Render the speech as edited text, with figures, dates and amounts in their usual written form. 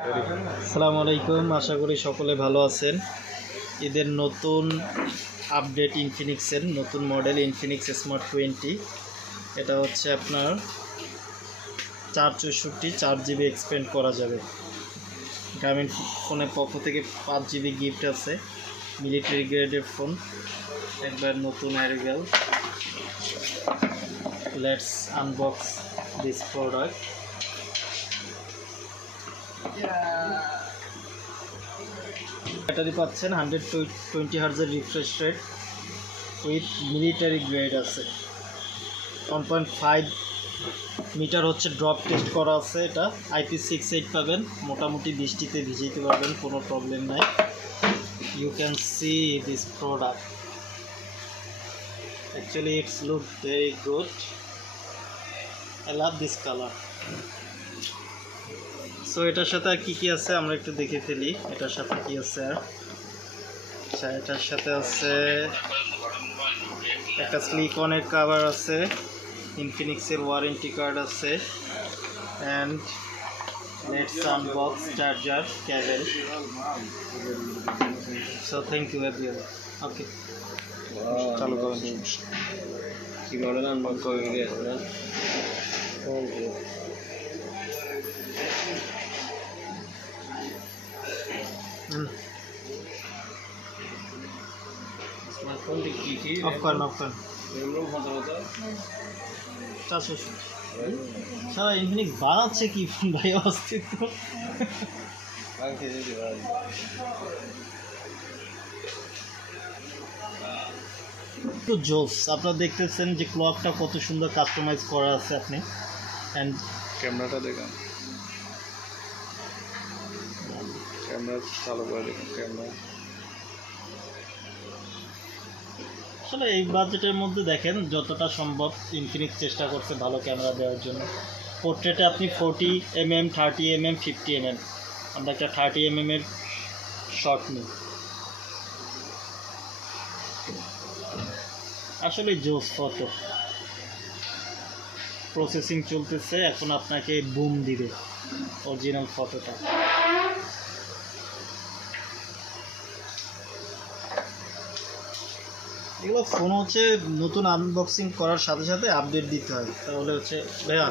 আসসালামু আলাইকুম, আশা করি সকলে ভালো আছেন। ঈদের নতুন আপডেট ইনফিনিক্সের নতুন মডেল ইনফিনিক্স স্মার্ট 20। এটা হচ্ছে আপনার 464 4GB এক্সপেন্ড করা যাবে। গ্রামীণ ফোনের পক্ষ থেকে 5GB গিফট আছে। মিলিটারি গ্রেডের ফোন, একবার নতুন অ্যারিগাল। Let's unbox this product. Battery পাচ্ছেন 120 হার্জের refresh rate with military grade আছে। 1.5 মিটার হচ্ছে ড্রপ টেস্ট করা আছে। এটা IP68 পাবেন, মোটামুটি বৃষ্টিতে ভিজাইতে পারবেন, কোনো প্রবলেম নাই। You can see this product, actually it's look very good. I love this colour. So এটার সাথে আর কী কী আছে আমরা একটু দেখে ফেলি। এটার সাথে কি আছে আর, আচ্ছা এটার সাথে আছে একটা সিলিকনের কভার আছে, ইনফিনিক্সের ওয়ারেন্টি কার্ড আছে, and let's unbox charger cable. So thank you everyone. Okay, চালু করুন। কি মডেল আনবক্স করে দিয়েছে না? স্মার্টফোনটি কি অফ করেন, অফ করেন। এমন কথা 460 সারা ইনফিনিক্স বাড়াচ্ছে কি ভাই, অস্তিত্ব। তো জোস, আপনারা দেখতেছেন যে ক্লকটা কত সুন্দর কাস্টমাইজ করা আছে আপনি। অ্যান্ড ক্যামেরাটা দেখুন, ক্যামেরা চালু করে দেখুন। ক্যামেরা আসলে এই বাজেটের মধ্যে দেখেন যতটা সম্ভব ইনফিনিক্স চেষ্টা করছে ভালো ক্যামেরা দেওয়ার জন্য। পোর্ট্রেটে আপনি 40mm, 30mm, 50mm, আমরা একটা 30mm এর শট নিই। আসলে জোস ফটো। প্রসেসিং চলতেছে, এখন আপনাকে বুম দিবে অরিজিনাল ফটোটা। এগুলো ফোন হচ্ছে নতুন আনবক্সিং করার সাথে সাথে আপডেট দিতে হয়, তাহলে হচ্ছে ভাইয়া